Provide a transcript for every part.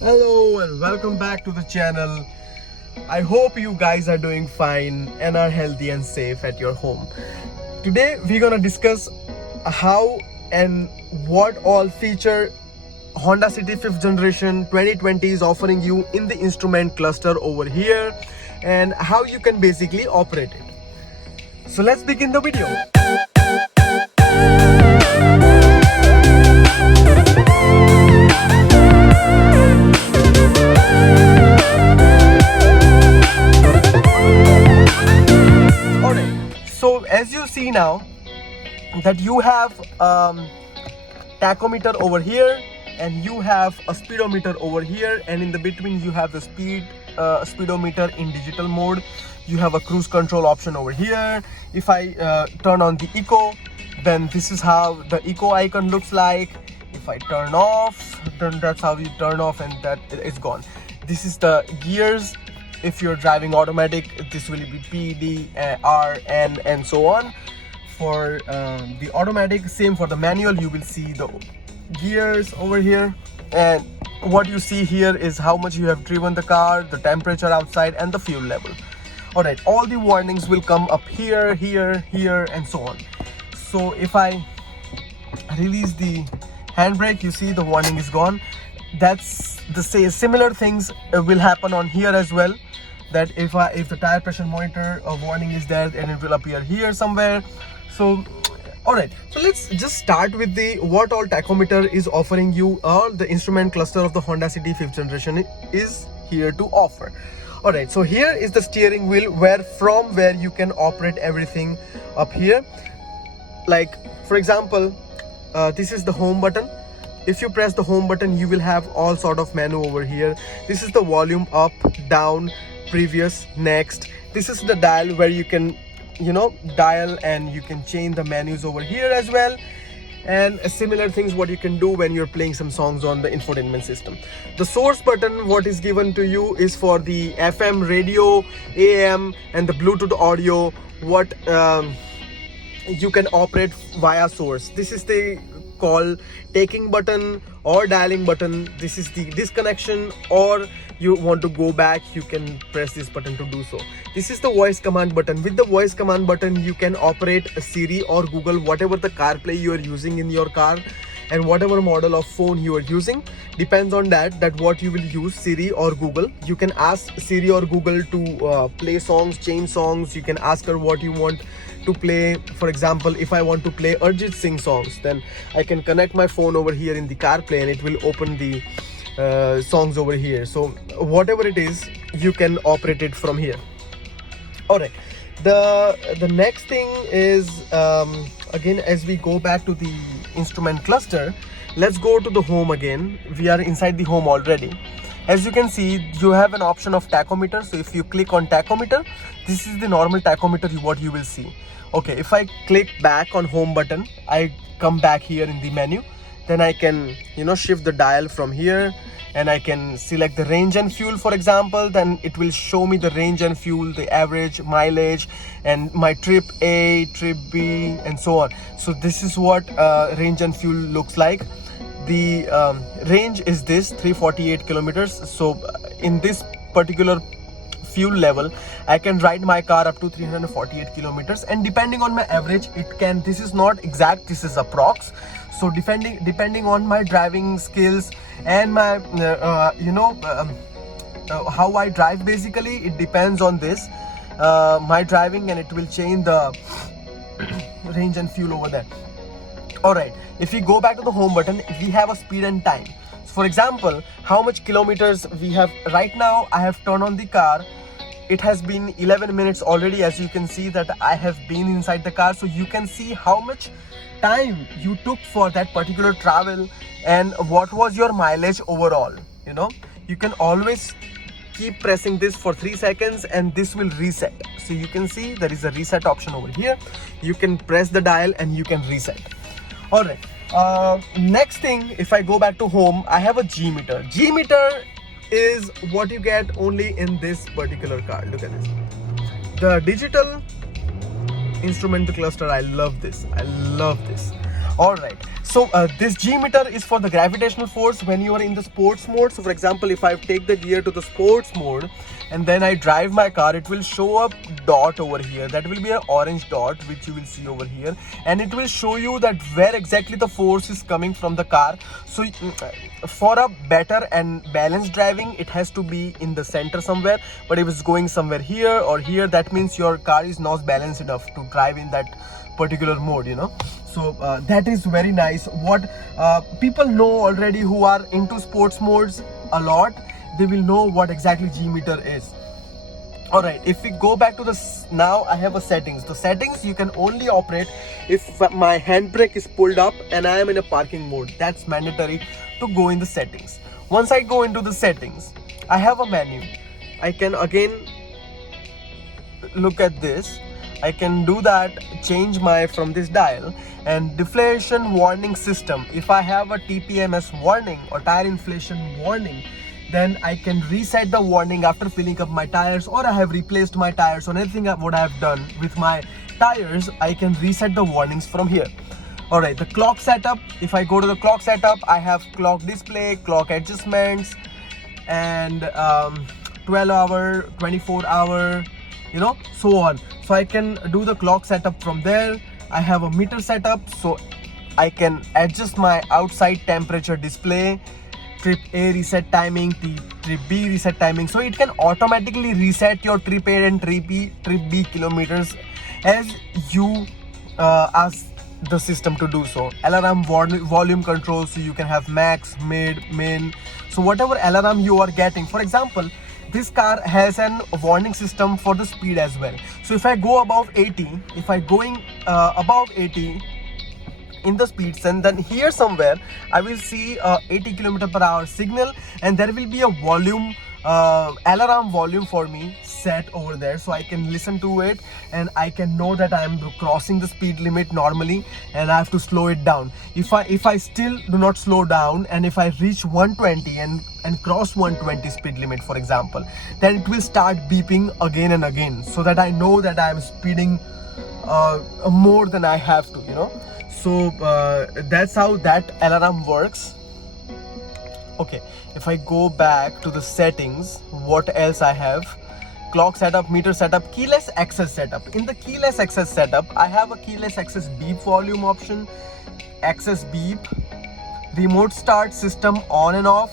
Hello and welcome back to the channel. I hope you guys are doing fine and are healthy and safe at your home. Today we're gonna discuss how and what all feature Honda City 5th generation 2020 is offering you in the instrument cluster over here and how you can basically operate it. So let's begin the video. So as you see now that you have tachometer over here and you have a speedometer over here, and in the between you have the speedometer in digital mode. You have a cruise control option over here. If I turn on the eco, then this is how the eco icon looks like. If I turn off, then that's how you turn off, and that is gone. This is the gears. If you're driving automatic, this will be P, D, R, N, and so on. For the automatic, same for the manual, you will see the gears over here, and what you see here is how much you have driven the car, the temperature outside, and the fuel level. Alright, all the warnings will come up here, here, here, and so on. So if I release the handbrake, you see the warning is gone. That's the similar things will happen on here as well. That if the tire pressure monitor warning is there, and it will appear here somewhere. So alright, so let's just start with the what all tachometer is offering you, or the instrument cluster of the Honda City 5th generation is here to offer. Alright, so here is the steering wheel where you can operate everything up here. Like for example, this is the home button. If you press the home button, you will have all sort of menu over here. This is the volume up, down, previous, next. This is the dial where you can dial, and you can change the menus over here as well. And similar things what you can do when you're playing some songs on the infotainment system. The source button what is given to you is for the FM radio, AM, and the Bluetooth audio, what you can operate via source. This is the call taking button or dialing button. This is the disconnection, or you want to go back, you can press this button to do so. This is the voice command button. With the voice command button, you can operate a Siri or Google, whatever the CarPlay you are using in your car, and whatever model of phone you are using. Depends on that what you will use, Siri or Google. You can ask Siri or Google to play songs, change songs. You can ask her what you want to play. For example, if I want to play Arjit Singh songs, then I can connect my phone over here in the CarPlay, and it will open the songs over here. So whatever it is, you can operate it from here. Alright, the next thing is again, as we go back to the instrument cluster, let's go to the home again. We are inside the home already. As you can see, you have an option of tachometer. So if you click on tachometer, this is the normal tachometer what you will see. Okay, if I click back on home button, I come back here in the menu, then I can shift the dial from here, and I can select the range and fuel, for example. Then it will show me the range and fuel, the average mileage, and my trip A, trip B, and so on. So this is what range and fuel looks like. The range is this 348 kilometers. So in this particular fuel level, I can ride my car up to 348 kilometers, and depending on my average, this is not exact, this is approx. So depending on my driving skills and my how I drive, basically it depends on this my driving, and it will change the range and fuel over there. Alright, if we go back to the home button, we have a speed and time. For example, how much kilometers we have right now. I have turned on the car. It has been 11 minutes already. As you can see that I have been inside the car, so you can see how much time you took for that particular travel and what was your mileage overall. You can always keep pressing this for 3 seconds, and this will reset. So you can see there is a reset option over here. You can press the dial and you can reset. Alright, next thing, if I go back to home, I have a G meter. G meter is what you get only in this particular car. Look at this, the digital instrument cluster. I love this. All right, so this G meter is for the gravitational force when you are in the sports mode. So for example, if I take the gear to the sports mode and then I drive my car, it will show up dot over here. That will be an orange dot which you will see over here, and it will show you that where exactly the force is coming from the car. So for a better and balanced driving, it has to be in the center somewhere, but if it's going somewhere here or here, that means your car is not balanced enough to drive in that particular mode, you know. So that is very nice. What people know already who are into sports modes a lot, they will know what exactly G meter is. All right, if we go back to this, now I have a settings. The settings you can only operate if my handbrake is pulled up and I am in a parking mode. That's mandatory to go in the settings. Once I go into the settings, I have a menu. I can again look at this. I can do that, change my from this dial, and deflation warning system. If I have a TPMS warning or tire inflation warning, then I can reset the warning after filling up my tires, or I have replaced my tires, or anything what I have done with my tires, I can reset the warnings from here. All right, the clock setup. If I go to the clock setup, I have clock display, clock adjustments, and 12-hour, 24-hour, you know, so on. So I can do the clock setup from there. I have a meter setup, so I can adjust my outside temperature display, trip A reset timing, trip B reset timing. So it can automatically reset your trip A and trip B kilometers as you ask the system to do so. Alarm volume control, so you can have max, mid, min. So whatever alarm you are getting, for example, this car has an warning system for the speed as well. So if I go above 80, if I going above 80 in the speeds, and then here somewhere I will see 80 km/h signal, and there will be a volume alarm volume for me set over there, so I can listen to it and I can know that I am crossing the speed limit normally and I have to slow it down. If I still do not slow down, and if I reach 120 and cross 120 speed limit, for example, then it will start beeping again and again, so that I know that I am speeding more than I have to, you know. So that's how that alarm works. Okay, if I go back to the settings, what else I have? Clock setup, meter setup, keyless access setup. In the keyless access setup, I have a keyless access beep volume option, access beep, remote start system on and off.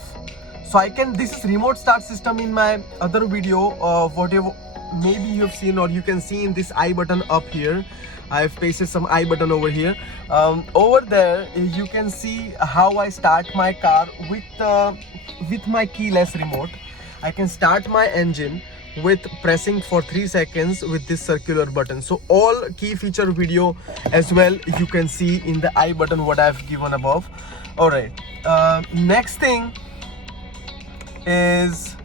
So I can, this is remote start system in my other video, whatever maybe you have seen, or you can see in this I button up here. I have pasted some I button over here. Over there you can see how I start my car with my keyless remote. I can start my engine with pressing for 3 seconds with this circular button. So all key feature video as well you can see in the I button what I've given above. All right, next thing is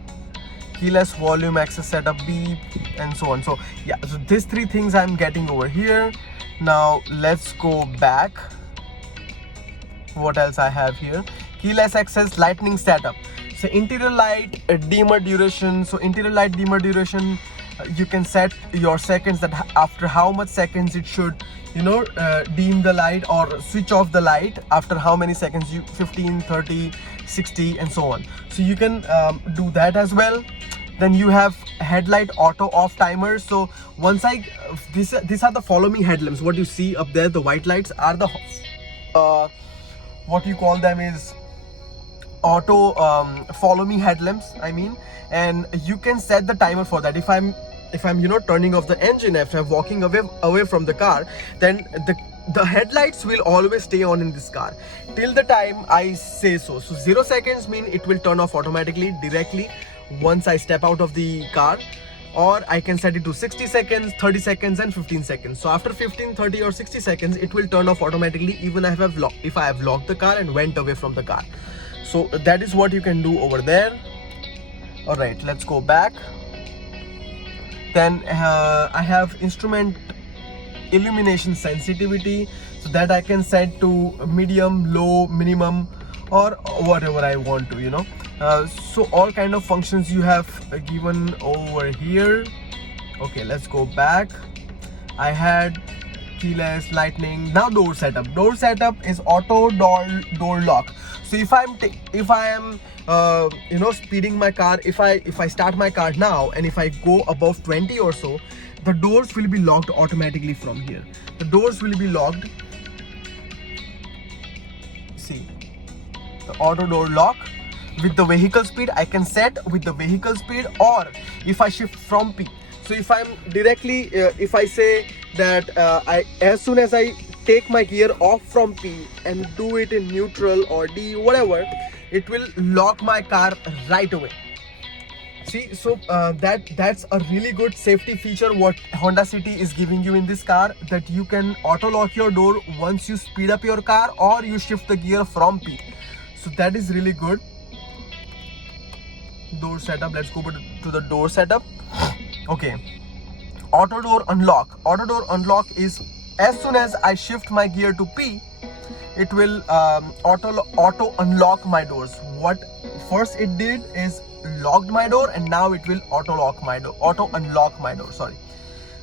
keyless volume access setup, beep, and so on. So yeah, so these three things I'm getting over here. Now let's go back. What else I have here? Keyless access lightning setup. So interior light dimmer duration. So interior light dimmer duration, you can set your seconds, that after how much seconds it should, you know, dim the light or switch off the light, after how many seconds, you 15, 30, 60, and so on. So you can do that as well. Then you have headlight auto off timer. So once these are the follow me headlamps. What you see up there, the white lights are the what you call them is auto follow me headlamps, I mean. And you can set the timer for that. If I'm you know, turning off the engine after I'm walking away from the car, then the headlights will always stay on in this car till the time I say so. So 0 seconds mean it will turn off automatically directly once I step out of the car, or I can set it to 60 seconds, 30 seconds, and 15 seconds. So after 15, 30, or 60 seconds, it will turn off automatically, even if I have locked the car and went away from the car. So that is what you can do over there. All right, let's go back. Then I have instrument illumination sensitivity, so that I can set to medium, low, minimum, or whatever I want to, you know. So all kind of functions you have given over here. Okay, let's go back. I had keyless, lightning. Now door setup. Door setup is auto door lock. So if I am speeding my car, if I start my car now and if I go above 20 or so, the doors will be locked automatically from here. The doors will be locked. See, the auto door lock. With the vehicle speed, I can set with the vehicle speed, or if I shift from P. So if I'm directly, if I say that as soon as I take my gear off from P and do it in neutral or D, whatever, it will lock my car right away. See, so that's a really good safety feature what Honda City is giving you in this car, that you can auto lock your door once you speed up your car or you shift the gear from P. So that is really good. Door setup. Let's go to the door setup. Okay, auto door unlock. Auto door unlock is as soon as I shift my gear to P, it will auto unlock my doors. What first it did is locked my door, and now it will auto unlock my door. Sorry.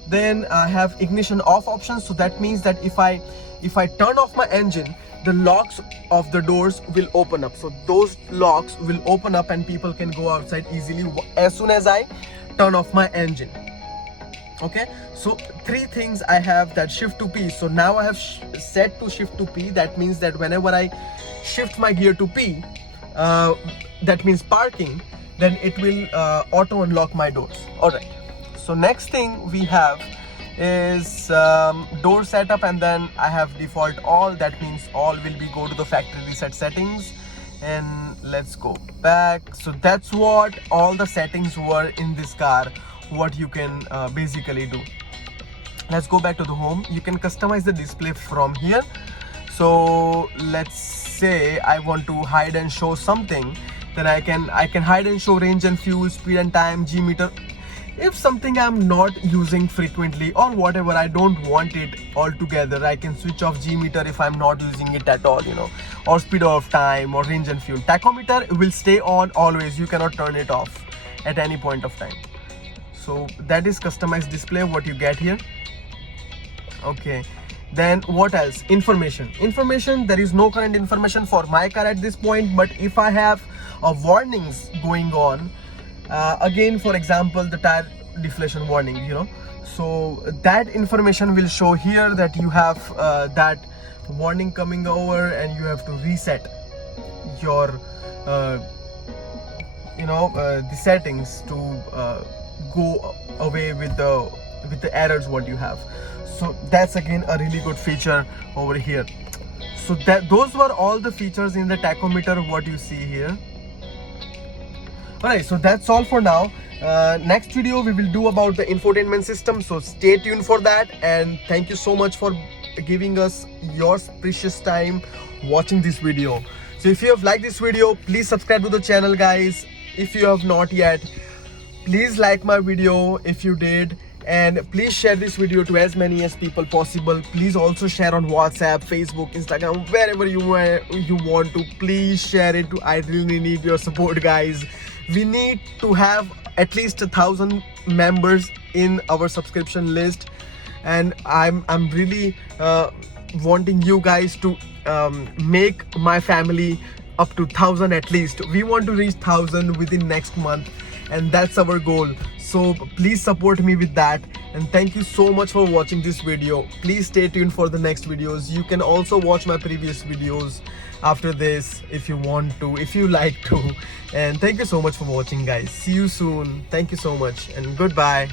Then I have ignition off options. So that means that if I turn off my engine, the locks of the doors will open up. So those locks will open up and people can go outside easily as soon as I turn off my engine. Okay, so 3 things I have that shift to P. So now I have set to shift to P. That means that whenever I shift my gear to P, that means parking, then it will auto unlock my doors. All right, so next thing we have is door setup, and then I have default all. That means all will be go to the factory reset settings, and let's go back. So that's what all the settings were in this car, what you can basically do. Let's go back to the home. You can customize the display from here. So let's say I want to hide and show something, then I can hide and show range and fuel, speed and time, G meter. If something I'm not using frequently or whatever, I don't want it altogether, I can switch off G meter if I'm not using it at all, or speed of time or range and fuel. Tachometer will stay on always. You cannot turn it off at any point of time. So that is customized display what you get here. Okay, then what else? Information. There is no current information for my car at this point, but if I have warnings going on, again, for example, the tire deflation warning, so that information will show here that you have that warning coming over, and you have to reset your the settings to go away with the errors what you have. So that's again a really good feature over here. So those were all the features in the tachometer what you see here. Alright, so that's all for now. Next video we will do about the infotainment system, so stay tuned for that, and thank you so much for giving us your precious time watching this video. So if you have liked this video, please subscribe to the channel, guys. If you have not yet, please like my video if you did, and please share this video to as many as people possible. Please also share on WhatsApp, Facebook, Instagram, wherever you want to. Please share it. I really need your support, guys. We need to have at least 1,000 members in our subscription list, and I'm really wanting you guys to make my family up to 1,000 at least. We want to reach 1,000 within next month, and that's our goal. So please support me with that, and thank you so much for watching this video. Please stay tuned for the next videos. You can also watch my previous videos after this if you want to, if you like to. And thank you so much for watching, guys. See you soon. Thank you so much, and goodbye.